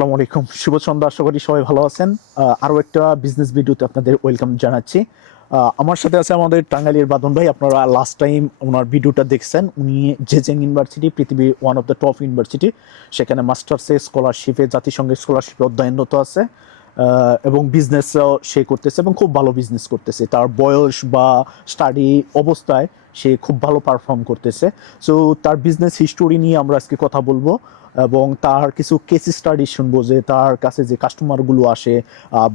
আসসালামু আলাইকুম। শুভ সন্ধ্যা আশা করি সবাই ভালো আছেন। আহ, আরও একটা বিজনেস ভিডিওতে আপনাদের ওয়েলকাম জানাচ্ছি। আমার সাথে আছে আমাদের টাঙ্গাইলের বাদন ভাই। আপনারা লাস্ট টাইম ওনার ভিডিওটা দেখছেন উনি জেজেং ইউনিভার্সিটি পৃথিবীর one of the top university সেখানে মাস্টার্সে স্কলারশিপে জাতিসংঘের স্কলারশিপে অধ্যয়নরত আছে। এবং বিজনেসও সে করতেছে এবং খুব ভালো বিজনেস করতেছে। তার বয়স বা স্টাডি অবস্থায় সে খুব ভালো পারফর্ম করতেছে। সো তার বিজনেস হিস্টোরি নিয়ে আমরা আজকে কথা বলব এবং তার কিছু কেস স্টাডি শুনব যে তার কাছে যে কাস্টমারগুলো আসে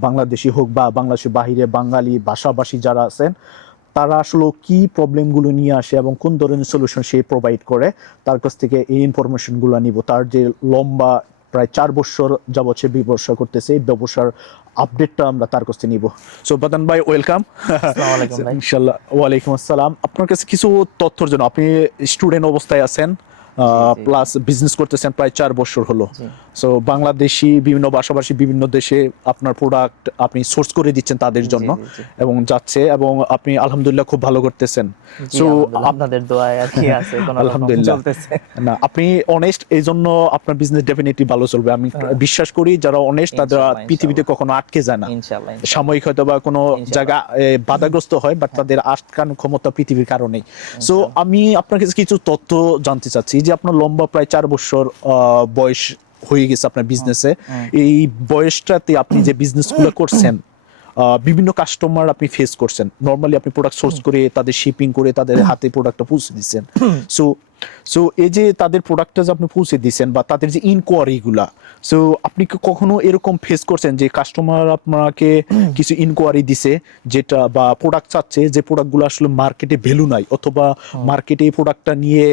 বাংলাদেশি হোক বা বাংলাদেশের বাহিরে বাঙালি, ভাষাভাষী যারা আছেন, তারা আসলে কি প্রবলেমগুলো নিয়ে আসে এবং কোন ধরনের সলিউশন সে প্রোভাইড করে, তার কাছ থেকে এই ইনফরমেশনগুলো নিব। তার যে লম্বা প্রায় চার বছর যাবৎ সে ব্যবসা করতেছে, এই ব্যবসার আপডেটটা আমরা তার কাছে নিব সো বাদান ভাই ওয়েলকাম। ইনশাল্লাহ ওয়ালাইকুম আসসালাম আপনার কাছে কিছু তথ্যর জন্য আপনি স্টুডেন্ট অবস্থায় আছেন। প্লাস বিজনেস করতেছেন প্রায় চার বছর হলো। সো বাংলাদেশি বিভিন্ন ভাষাভাষী বিভিন্ন দেশে আপনার প্রোডাক্ট আপনি সোর্স করে দিচ্ছেন তাদের জন্য। এবং যাচ্ছে এবং আপনি আলহামদুলিল্লাহ খুব ভালো করতেছেন। সো আপনাদের দোয়ায় আর কি আছে কোনো আলহামদুলিল্লাহ। না আপনি অনেস্ট এই জন্য আপনার বিজনেস ডেফিনেটলি ভালো চলবে। আমি বিশ্বাস করি যারা অনেস্ট তারা পৃথিবীতে কখনো আটকে যায় না। সাময়িক হয়তো বা কোনো জায়গা বাধাগ্রস্ত হয় বাট তাদের আটকান ক্ষমতা পৃথিবীর কারণেই। সো আমি আপনার কাছে কিছু তথ্য জানতে চাচ্ছি যে আপনার লম্বা প্রায় চার বছর আহ, বয়স হয়ে গেছে আপনার বিজনেসে এই বয়সটাতে আপনি যে বিজনেসগুলো করছেন বিভিন্ন কাস্টমার আপনি ফেস করছেন। নর্মালি আপনি প্রোডাক্ট সোর্স করে তাদের শিপিং করে তাদের হাতে প্রোডাক্টটা পৌঁছে দিচ্ছেন। সো সো এই যে তাদের প্রোডাক্টটা যে আপনি পৌঁছে দিচ্ছেন বা তাদের যে ইনকোয়ারি গুলা সো আপনি কি কখনো এরকম ফেস করছেন যে কাস্টমার আপনাকে কিছু ইনকোয়ারি দিছে যেটা বা প্রোডাক্ট চাচ্ছে যে প্রোডাক্টগুলো আসলে মার্কেটে ভ্যালু নাই অথবা মার্কেটে এই প্রোডাক্টটা নিয়ে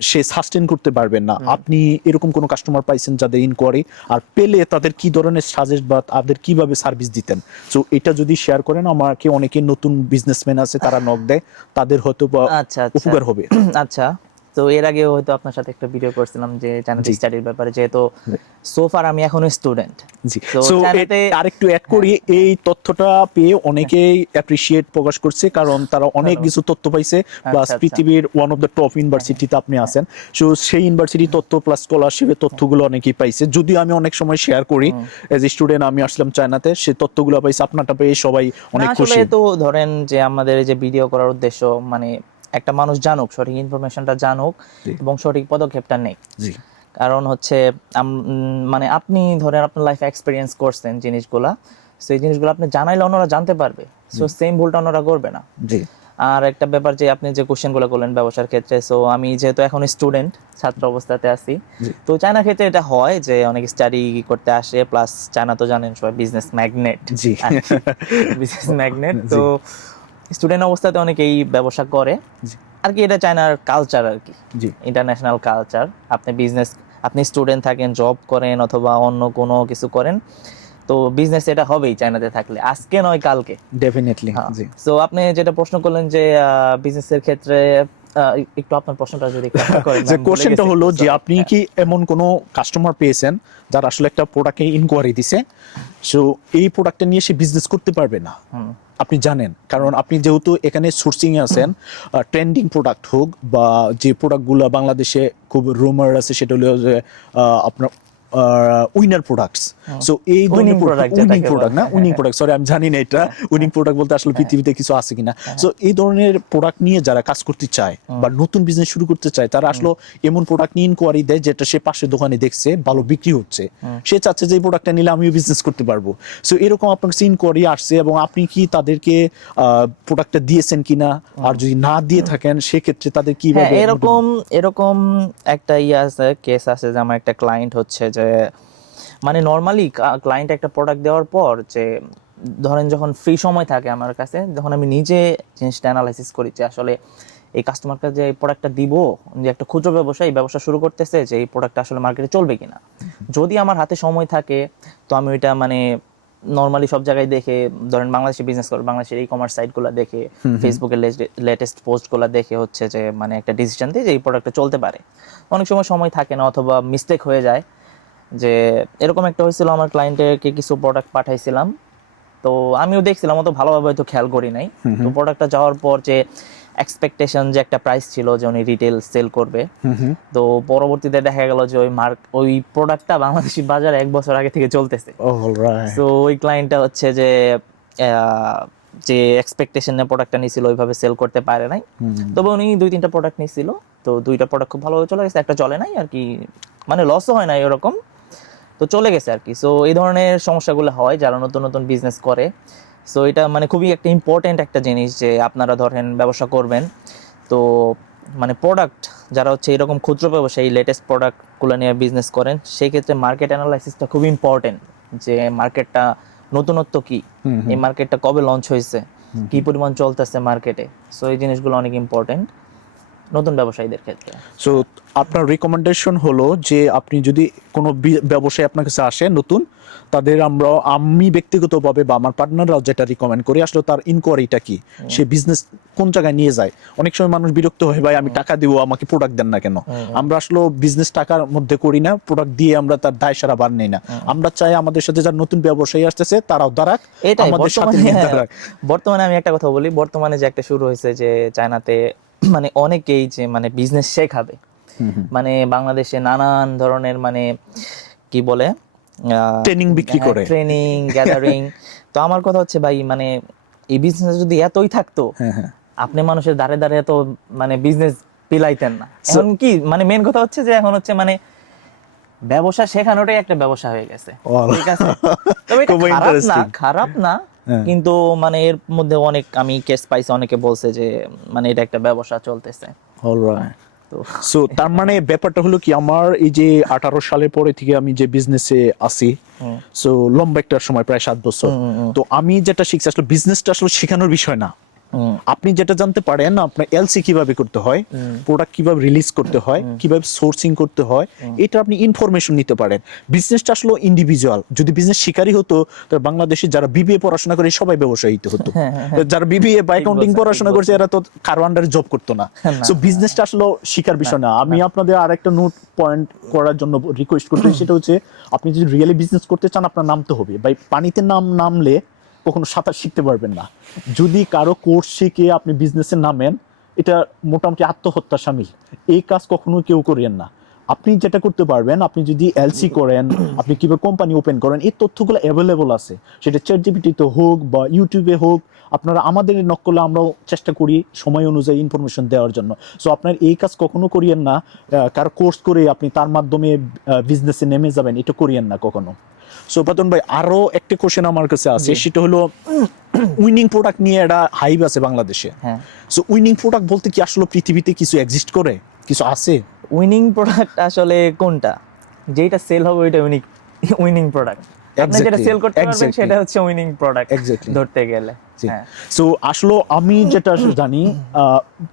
সে সাস্টেন করতে পারবেন না? আপনি এরকম কোনো কাস্টমার পাইছেন যাদের ইনকোয়ারি আর পেলে তাদের কি ধরনের সাজেস্ট বা তাদের কীভাবে সার্ভিস দিতেন? সো এটা যদি শেয়ার করেন আমাকে অনেকে নতুন বিজনেসম্যান আছে তারা নক দেয় তাদের হয়তো বা আচ্ছা আচ্ছা। উপকার হবে। আচ্ছা। তো এর আগে হয়তো আপনার সাথে একটা ভিডিও করছিলাম যে চ্যানেল স্টাডির ব্যাপারে যেহেতু সোফার আমি এখনও স্টুডেন্ট জি। সো আরেকটু অ্যাড করি এই তথ্যটা পেয়ে অনেকেই অ্যাপ্রিসিয়েট প্রকাশ করছে কারণ তারা অনেক কিছু তথ্য পাইছে প্লাস আচ্ছা। পৃথিবীর ওয়ান অফ দ্য টপ ইউনিভার্সিটিতে আপনি আছেন। সো সেই ইউনিভার্সিটি তথ্য প্লাস স্কলারশিপের তথ্যগুলো অনেকেই পাইছে। যদিও আমি অনেক সময় শেয়ার করি এজ এ স্টুডেন্ট আমি আসলাম চায়নাতে সেই তথ্যগুলো পাইছে আপনারটা পেয়ে সবাই অনেক খুশি। তো ধরেন যে আমাদের এই যে ভিডিও করার উদ্দেশ্য মানে একটা মানুষ জানুক সঠিক ইনফরমেশনটা জানুক এবং সঠিক পদক্ষেপটা নেই কারণ হচ্ছে মানে আপনি ধরেন আপনার লাইফ এক্সপিরিয়েন্স করছেন জিনিসগুলা সেই জিনিসগুলো আপনি জানাইলে অন্যরা জানতে পারবে। সো সেম ভুলটা অন্যরা করবে না। জি। আর একটা ব্যাপার যে আপনি যে কোশ্চেনগুলো করলেন ব্যবসার ক্ষেত্রে সো আমি যেহেতু এখন স্টুডেন্ট ছাত্র অবস্থাতে আছি তো চায়না ক্ষেত্রে এটা হয় যে অনেক স্টাডি করতে আসে প্লাস চায়না তো জানেন সবাই বিজনেস ম্যাগনেট জি। বিজনেস ম্যাগনেট তো স্টুডেন্ট অবস্থাতে অনেকেই ব্যবসা করে। আর কি এটা চায়নার কালচার আর কি। জি। ইন্টারন্যাশনাল কালচার আপনি বিজনেস আপনি স্টুডেন্ট থাকেন জব করেন অথবা অন্য কোনো কিছু করেন তো বিজনেস এটা হবেই চায়নাতে থাকলে। আজকে নয় কালকে। ডেফিনেটলি জি। সো আপনি যেটা প্রশ্ন করলেন যে বিজনেসের ক্ষেত্রে একটু আপনার প্রশ্নটা যদি করেন, যে কোশ্চেনটা হলো যে আপনি কি এমন কোনো কাস্টমার পেয়েছেন যারা আসলে একটা প্রোডাক্টে ইনকোয়ারি দিছে? সো এই প্রোডাক্টটা নিয়ে সে বিজনেস করতে পারবে না। আপনি জানেন। কারণ আপনি যেহেতু এখানে সোর্সিংয়ে আছেন ট্রেন্ডিং প্রোডাক্ট হোক বা যে প্রোডাক্টগুলো বাংলাদেশে খুব রুমার আছে, সেটা হলো যে আপনার উইনার প্রোডাক্টস সো এই ধরনের product উইনিং প্রোডাক্ট না? উইনিং প্রোডাক্ট সরি আমি জানি না এটা। উইনিং প্রোডাক্ট বলতে আসলে পৃথিবীতে কিছু আছে কিনা। সো এই ধরনের প্রোডাক্ট নিয়ে যারা কাজ করতে চায় বা নতুন বিজনেস শুরু করতে চায় তারা আসলে এমন প্রোডাক্ট নিয়ে ইনকোয়ারি দেয় যেটা সে পাশের দোকানে দেখছে ভালো বিক্রি হচ্ছে। সে চাচ্ছে যে এই প্রোডাক্টটা নিলে আমিও বিজনেস করতে পারব। সো এরকম আপনার কাছে ইনকোয়ারি আসছে এবং আপনি কি তাদেরকে প্রোডাক্টটা দিয়েছেন কিনা? আর যদি না দিয়ে থাকেন সেক্ষেত্রে তাদের হ্যাঁ কীভাবে এরকম এরকম একটা ইয়ে আছে কেস আছে যে আমার একটা ক্লায়েন্ট হচ্ছে যে মানে নর্মালি ক্লায়েন্ট একটা প্রোডাক্ট দেওয়ার পর যে ধরেন যখন ফ্রি সময় থাকে আমার কাছে যখন আমি নিজে জিনিসটা অ্যানালাইসিস করি যে আসলে এই কাস্টমারকে যে এই প্রোডাক্টটা দিব যে একটা ক্ষুদ্র ব্যবসা এই ব্যবসা শুরু করতেছে যে এই প্রোডাক্টটা আসলে মার্কেটে চলবে কিনা। যদি আমার হাতে সময় থাকে তো আমি ওইটা মানে নর্মালি সব জায়গায় দেখে ধরেন বাংলাদেশে বিজনেস করে বাংলাদেশের ই কমার্স সাইটগুলো দেখে ফেসবুকের লেটেস্ট পোস্টগুলো দেখে হচ্ছে যে মানে একটা ডিসিশন দিয়ে যে এই প্রোডাক্টটা চলতে পারে। অনেক সময় সময় থাকে না অথবা মিস্টেক হয়ে যায়। যে এরকম একটা হয়েছিল আমার ক্লায়েন্টকে কিছু প্রোডাক্ট পাঠাইছিলাম। তো আমিও দেখছিলাম অত ভালোভাবে হয়তো খেয়াল করি নাই। তো প্রোডাক্টটা যাওয়ার পর যে এক্সপেকটেশন যে একটা প্রাইস ছিল যে উনি রিটেল সেল করবে তো পরবর্তীতে দেখা গেল যে ওই মার্ক ওই প্রোডাক্টটা বাংলাদেশি বাজারে এক বছর আগে থেকে চলতেছে। তো ওই ক্লায়েন্টটা হচ্ছে যে যে এক্সপেকটেশনে প্রোডাক্টটা নিয়েছিল ওইভাবে সেল করতে পারে নাই। তবে উনি দুই তিনটা প্রোডাক্ট নিয়েছিল তো দুইটা প্রোডাক্ট খুব ভালোভাবে চলে গেছে একটা চলে নাই আর কি মানে লসও হয় নাই এরকম তো চলে গেছে আর কি। সো এই ধরনের সমস্যাগুলো হয় যারা নতুন নতুন বিজনেস করে। সো এটা মানে খুবই একটা ইম্পর্টেন্ট একটা জিনিস যে আপনারা ধরেন ব্যবসা করবেন। তো মানে প্রোডাক্ট যারা হচ্ছে এরকম ক্ষুদ্র ব্যবসায়ী লেটেস্ট প্রোডাক্টগুলো নিয়ে বিজনেস করেন সেই ক্ষেত্রে মার্কেট অ্যানালাইসিসটা খুব ইম্পর্টেন্ট যে মার্কেটটা নতুনত্ব কি। এই মার্কেটটা কবে লঞ্চ হয়েছে? কি পরিমাণ চলতেছে মার্কেটে সো এই জিনিসগুলো অনেক ইম্পর্টেন্ট নতুন ব্যবসায়ীদের ক্ষেত্রে? সো আপনার রিকমেন্ডেশন হলো যে আপনি যদি কোনো ব্যবসায় আপনার কাছে আসে নতুন তাদের আমরা আমি ব্যক্তিগতভাবে বা আমার পার্টনাররাও যেটা রিকমেন্ড করি আসলে তার ইনকোয়ারিটা কি? সে বিজনেস কোন জায়গায় নিয়ে যায়? অনেক সময় মানুষ বিরক্ত হয় ভাই আমি টাকা দিব আমাকে প্রোডাক্ট দেন না কেন? আমরা আসলে বিজনেস টাকার মধ্যে করি না প্রোডাক্ট দিয়ে আমরা তার দায় সারা বার নেই না। আমরা চাই আমাদের সাথে যারা নতুন ব্যবসায়ী আসতেছে তারাও দাঁড়াক আমাদের সাথে বর্তমানে আমি একটা কথা বলি বর্তমানে যে একটা শুরু হয়েছে যে চায়নাতে মানে অনেকেই যে মানে বিজনেস শেখাবে। মানে বাংলাদেশে নানান ধরনের মানে কি বলে ট্রেনিং বিক্রি করে। ট্রেনিং গ্যাদারিং তো আমার কথা হচ্ছে ভাই মানে এই বিজনেস যদি এতই থাকতো হ্যাঁ হ্যাঁ। আপনি মানুষের দাঁড়ে দাঁড়ে এত মানে বিজনেস পিলাইতেন না। এখন কি মানে মেন কথা হচ্ছে যে এখন হচ্ছে মানে ব্যবসা শেখানোটাই একটা ব্যবসা হয়ে গেছে। ঠিক আছে? তবে খারাপ না খারাপ না হ্যাঁ। কিন্তু মানে এর মধ্যে অনেক আমি কেস পাইছি অনেকে বলছে যে মানে এটা একটা ব্যবসা চলতেছে। অলরাইট সো তার মানে ব্যাপারটা হলো কি আমার এই যে আঠারো সালের পরে থেকে আমি যে বিজনেসে আসি সো লম্বা একটা সময় প্রায় সাত বছর। তো আমি যেটা শিখছি আসলে বিজনেসটা আসলে শেখানোর বিষয় না। আপনি যেটা জানতে পারেন আপনার এলসি কীভাবে করতে হয় প্রোডাক্ট কীভাবে রিলিজ করতে হয় কীভাবে সোর্সিং করতে হয় এটা আপনি ইনফরমেশন নিতে পারেন। বিজনেসটা আসলে ইন্ডিভিজুয়াল যদি বিজনেস শিকারই হতো তাহলে বাংলাদেশে যারা বিবিএ পড়াশোনা করে সবাই ব্যবসায়ীতে হতো। যারা বিবিএ বা অ্যাকাউন্টিং পড়াশোনা করছে এরা তো কারও আন্ডারে জব করতো না। সো বিজনেসটা আসলে শিকার বিষয় না আমি আপনাদের আরেকটা নোট পয়েন্ট করার জন্য রিকোয়েস্ট করতে সেটা হচ্ছে আপনি যদি রিয়েলি বিজনেস করতে চান আপনার নামতে হবে। ভাই পানিতে নাম নামলে কখনো সাঁতার শিখতে পারবেন না। যদি কারও কোর্স শিখে আপনি বিজনেসে নামেন, এটা মোটামুটি আত্মহত্যা সামিল। এই কাজ কখনো কেউ করেন না। আপনি যেটা করতে পারবেন, আপনি যদি এলসি করেন, আপনি কীভাবে কোম্পানি ওপেন করেন, এই তথ্যগুলো অ্যাভেলেবল আছে। সেটা চ্যাট জিপিটিতে হোক বা ইউটিউবে হোক, আপনারা আমাদের নকলে আমরাও চেষ্টা করি সময় অনুযায়ী ইনফরমেশন দেওয়ার জন্য। সো আপনার এই কাজ কখনো করিয়েন না। কারও কোর্স করে আপনি তার মাধ্যমে বিজনেসে নেমে যাবেন, এটা করিয়েন না কখনো। সো বাদন ভাই আরও একটা কোশ্চেন আমার কাছে আছে। সেটা হলো উইনিং প্রোডাক্ট নিয়ে একটা হাইপ আছে বাংলাদেশে। হ্যাঁ। সো উইনিং প্রোডাক্ট বলতে কি আসলে পৃথিবীতে কিছু এক্সিস্ট করে? কিছু আছে? উইনিং প্রোডাক্ট আসলে কোনটা? যেটা সেল হবে ওইটা উইনিং উইনিং প্রোডাক্ট আপনি যেটা সেল করতে পারবেন সেটা হচ্ছে উইনিং প্রোডাক্ট. ধরতে গেলে। হ্যাঁ। সো আসলে আমি যেটা জানি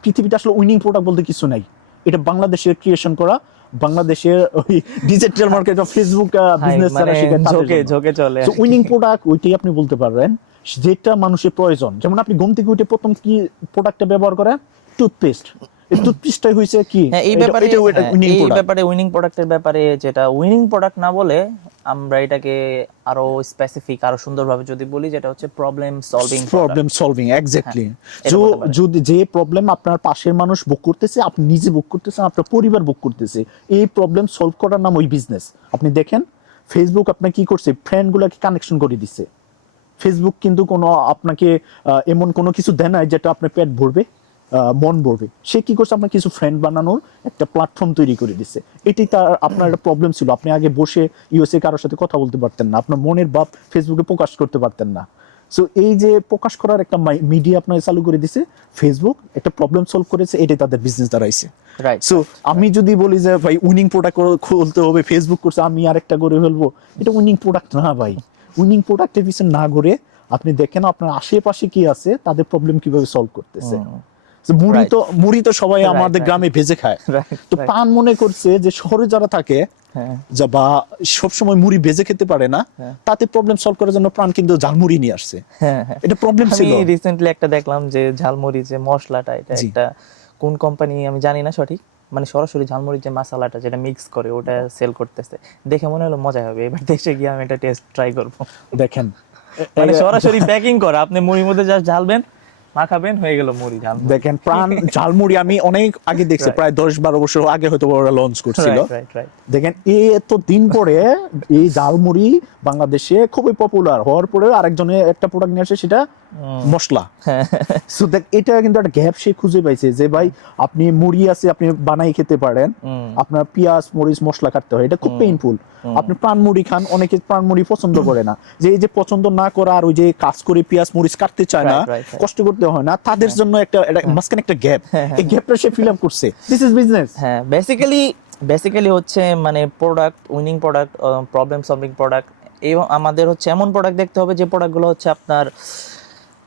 পৃথিবীতে আসলে উইনিং প্রোডাক্ট বলতে কিছু নাই। এটা বাংলাদেশের ক্রিয়েশন করা। বাংলাদেশের ওই digital market of Facebook business মানে যারা শিখেন ঝোঁকে ঝোঁকে চলে। সো উইনিং প্রোডাক্ট ওইটাই আপনি বলতে পারবেন। যেটা মানুষের প্রয়োজন। যেমন আপনি ঘুম থেকে উঠে প্রথম কি প্রোডাক্টটা ব্যবহার করেন? টুথপেস্ট টুথপেস্টটাই কি? হ্যাঁ এই ব্যাপারে হ্যাঁ, এই ব্যাপারে উইনিং প্রোডাক্টের ব্যাপারে যেটা উইনিং প্রোডাক্ট না বলে আমরা এটাকে আরও স্পেসিফিক আরও সুন্দরভাবে যদি বলি যেটা হচ্ছে problem solving problem solving exactly যদি যে প্রবলেম আপনার পাশের মানুষ বুক করতেছে আপনি নিজে বুক করতেছেন আপনার পরিবার বুক করতেছে এই প্রবলেম সলভ করার নাম ওই বিজনেস আপনি দেখেন ফেসবুক আপনাকে কি করছে? ফ্রেন্ডগুলোকে কানেকশন করে দিছে। ফেসবুক কিন্তু কোনো আপনাকে এমন কোনো কিছু দেয় না যেটা আপনার পেট ভরবে। মন ভরবে। সে কি করছে? আপনার কিছু ফ্রেন্ড বানানোর একটা প্ল্যাটফর্ম তৈরি করে দিচ্ছে এটি তার আপনার একটা প্রবলেম ছিল। আপনি আগে বসে ইউএসএ কারোর সাথে কথা বলতে পারতেন না। আপনার মনের ভাব ফেসবুকে প্রকাশ করতে পারতেন না। সো এই যে প্রকাশ করার একটা মিডিয়া আপনার চালু করে দিছে ফেসবুক একটা প্রবলেম সলভ করেছে এটাই তাদের বিজনেস দাঁড়াইছে। রাইট সো আমি যদি বলি যে ভাই উইনিং প্রোডাক্ট খুলতে হবে ফেসবুক করছে আমি আরেকটা করে ফেলব। এটা উইনিং প্রোডাক্ট না ভাই। উইনিং প্রোডাক্টের পিছনে না ঘুরে আপনি দেখেন আপনার আশেপাশে কি আছে তাদের প্রবলেম কীভাবে সলভ করতেছে। মুড়ি তো মুড়ি তো সবাই আমাদের গ্রামে ভেজে খায়। তো পান মনে করছে যে শহরে যারা থাকে হ্যাঁ। যা বা সবসময় মুড়ি ভেজে খেতে পারে না হ্যাঁ। তাতে প্রবলেম সলভ করার জন্য প্রাণ কিন্তু ঝালমুড়ি নিয়ে আসছে। হ্যাঁ এটা প্রবলেম আমি রিসেন্টলি একটা দেখলাম যে ঝালমুড়ি যে মশলাটা এটা একটা কোন কোম্পানি আমি জানি না সঠিক মানে সরাসরি ঝালমুড়ির যে মশলাটা যেটা মিক্স করে ওটা সেল করতেছে। দেখে মনে হলো মজা হবে এবার দেশে গিয়ে আমি এটা টেস্ট ট্রাই করব। দেখেন। মানে সরাসরি প্যাকিং করা আপনি মুড়ির মধ্যে জাস্ট ঝালবেন মাখাবেন হয়ে গেল মুড়ি দেখেন প্রাণ ঝালমুড়ি আমি অনেক আগে দেখছি প্রায় দশ বারো বছর আগে হয়তো ওরা লঞ্চ করছিল। দেখেন এই এত দিন পরে এই ঝালমুড়ি বাংলাদেশে খুবই পপুলার হওয়ার পরে আরেকজনে একটা প্রোডাক্ট নিয়ে আসে সেটা মশলা। সো দেখ এটা কিন্তু একটা গ্যাপ সে খুঁজে পাইছে যে ভাই আপনি মুড়ি আছে আপনি বানাই খেতে পারেন। আপনার পেঁয়াজ মরিচ মশলা কাটতে হয়। এটা খুব পেইনফুল আপনি প্রাণ মুড়ি খান অনেকে প্রাণ মুড়ি পছন্দ করে না। যে এই যে পছন্দ না করা আর ওই যে কাজ করে পেঁয়াজ মরিচ কাটতে চায় না. কষ্ট করতে হয় না। তাদের জন্য একটা মাঝখানে একটা গ্যাপ এই গ্যাপটা সে ফিল আপ করছে। দিস ইজ বিজনেস হ্যাঁ বেসিক্যালি বেসিক্যালি হচ্ছে মানে product winning product problem solving product এবং আমাদের হচ্ছে এমন প্রোডাক্ট দেখতে হবে যে প্রোডাক্টগুলো হচ্ছে আপনার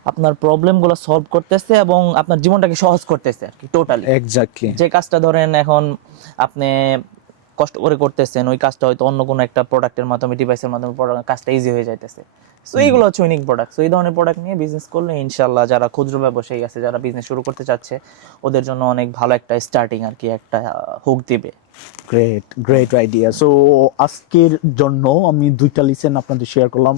আপনার প্রবলেমগুলো সলভ করতেছে এবং আপনার জীবনটাকে সহজ করতেছে আর কি টোটালি এক্স্যাক্টলি যে কাজটা ধরেন এখন আপনি কষ্ট করে করতেছেন ওই কাজটা হয়তো অন্য কোনো একটা প্রোডাক্টের মাধ্যমে ডিভাইসের মাধ্যমে কাজটা ইজি হয়ে যাইতেছে। সো এইগুলো হচ্ছে উইনিং প্রোডাক্ট সো এই ধরনের প্রোডাক্ট নিয়ে বিজনেস করলে ইনশাল্লাহ যারা ক্ষুদ্র ব্যবসায়ী আছে যারা বিজনেস শুরু করতে চাচ্ছে ওদের জন্য অনেক ভালো একটা স্টার্টিং আর কি একটা হুক দিবে। গ্রেট গ্রেট আইডিয়া সো আজকের জন্য আমি দুইটা লিসেন আপনাদের শেয়ার করলাম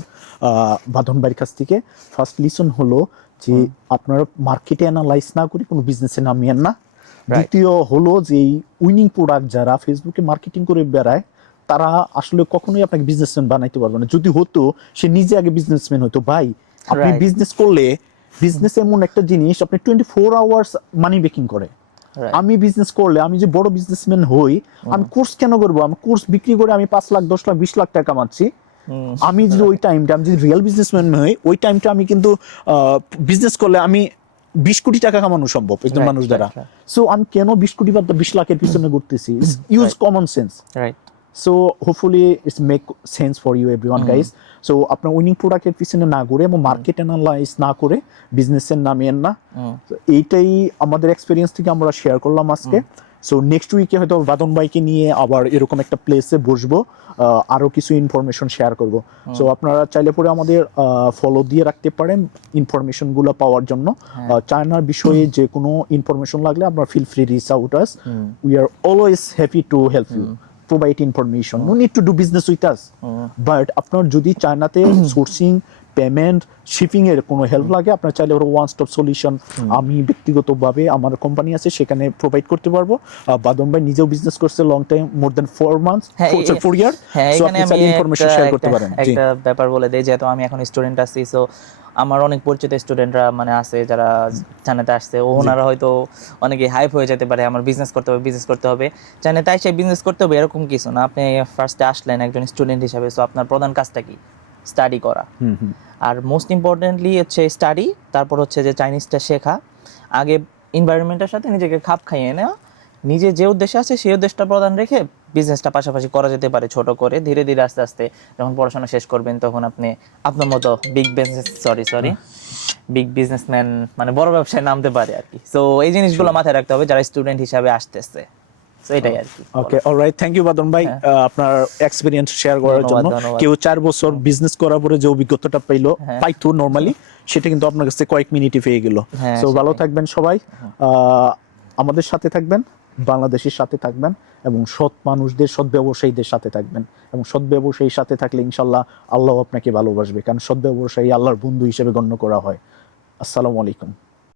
বাঁধন বাড়ির কাছ থেকে। ফার্স্ট লিসন হলো যে আপনারা মার্কেটে অ্যানালাইজ না করে কোনো বিজনেসে নামিয়েন না। দ্বিতীয় হলো যে উইনিং প্রোডাক্ট যারা ফেসবুকে মার্কেটিং করে বেড়ায় তারা আসলে কখনোই আপনাকে বিজনেসম্যান বানাইতে পারবে না। যদি হতো সে নিজে আগে বিজনেসম্যান হতো। ভাই আপনি বিজনেস করলে বিজনেস এমন একটা জিনিস আপনি twenty four hours money making করে আমি বিজনেস করলে আমি যে বড় বিজনেসম্যান হই আমি কোর্স কেন করব? আমি কোর্স বিক্রি করে আমি পাঁচ লাখ দশ লাখ বিশ লাখ টাকা কামাচ্ছি আমি যদি ওই টাইমটা আমি যদি রিয়েল বিজনেসম্যান হই ওই টাইমটা আমি কিন্তু বিজনেস করলে আমি বিশ কোটি টাকা কামানো সম্ভব একজন মানুষ দ্বারা. সো আমি কেন বিশ কোটি বা বিশ লাখের পিছনে ঘুরতেছি? Use common sense right so hopefully it's make sense for you everyone guys so আপনার উইনিং প্রোডাক্টের পিছনে না ঘুরে এবং মার্কেট অ্যানালাইজ না করে বিজনেসের নামিয়েন না। তো এইটাই আমাদের এক্সপিরিয়েন্স থেকে আমরা শেয়ার করলাম আজকে। সো নেক্সট উইকে হয়তো বাদন বাইকে নিয়ে আবার এরকম একটা প্লেসে বসবো আহ, আরও কিছু ইনফরমেশন শেয়ার করব। সো আপনারা চাইলে পরে আমাদের ফলো দিয়ে রাখতে পারেন ইনফরমেশনগুলো পাওয়ার জন্য। চায়নার বিষয়ে যে কোনো ইনফরমেশন লাগলে আপনার feel free reach out us we are always happy to help you provide information no need to do business with us but আপনার যদি চায়নাতে সোর্সিং পেমেন্ট শিপিং এর কোনো হেল্প লাগে আপনার চাইলে ওরা ওয়ান স্টপ সলিউশন আমি ব্যক্তিগতভাবে আমার কোম্পানি আছে সেখানে প্রোভাইড করতে পারব। বাদম ভাই নিজেও বিজনেস করছে long time more than four months four year so আপনি চাইলে ইনফরমেশন শেয়ার করতে পারেন। একটা ব্যাপার বলে দেই যেহেতু আমি এখন স্টুডেন্ট আছি সো আমার অনেক পরিচিত স্টুডেন্টরা মানে আছে যারা চায়নাতে আসছে ওনারা হয়তো অনেকে হাইপ হয়ে যেতে পারে আমার বিজনেস করতে হবে বিজনেস করতে হবে। চায়নাতে এসে বিজনেস করতে হবে এরকম কিছু না। আপনি ফার্স্টে আসলেন একজন স্টুডেন্ট হিসাবে সো আপনার প্রধান কাজটা কি? স্টাডি করা। আর মোস্ট ইম্পর্টেন্টলি হচ্ছে স্টাডি তারপর হচ্ছে যে চাইনিজটা শেখা। আগে এনভায়রনমেন্টের সাথে নিজেকে খাপ খাইয়ে নেওয়া। নিজে যে উদ্দেশ্যে আছে সেই উদ্দেশ্যটা প্রদান রেখে বিজনেসটা পাশাপাশি করা যেতে পারে ছোট করে। ধীরে ধীরে আস্তে আস্তে যখন পড়াশোনা শেষ করবেন তখন আপনি আপনার মতো big business sorry sorry big businessman মানে বড় ব্যবসায় নামতে পারে আর কি। সো এই জিনিসগুলো মাথায় রাখতে হবে যারা স্টুডেন্ট হিসাবে আসতেছে। এটাই আর কি ওকে অলরাইট থ্যাংক ইউ বাদন ভাই। আহ, আপনার এক্সপিরিয়েন্স শেয়ার করার। জন্য। কেউ চার বছর বিজনেস করার পরে যে অভিজ্ঞতাটা পাইলো। পাইতো নর্মালি সেটা কিন্তু আপনার কাছে কয়েক মিনিটে পেয়ে গেল। সো ভালো থাকবেন সবাই। আমাদের সাথে থাকবেন বাংলাদেশের সাথে থাকবেন এবং সৎ মানুষদের সৎ ব্যবসায়ীদের সাথে থাকবেন। এবং সৎ ব্যবসায়ীর সাথে থাকলে ইনশাল্লাহ আল্লাহ আপনাকে ভালোবাসবে। কারণ সৎ ব্যবসায়ী আল্লাহর বন্ধু হিসেবে গণ্য করা হয়। আসসালামু আলাইকুম।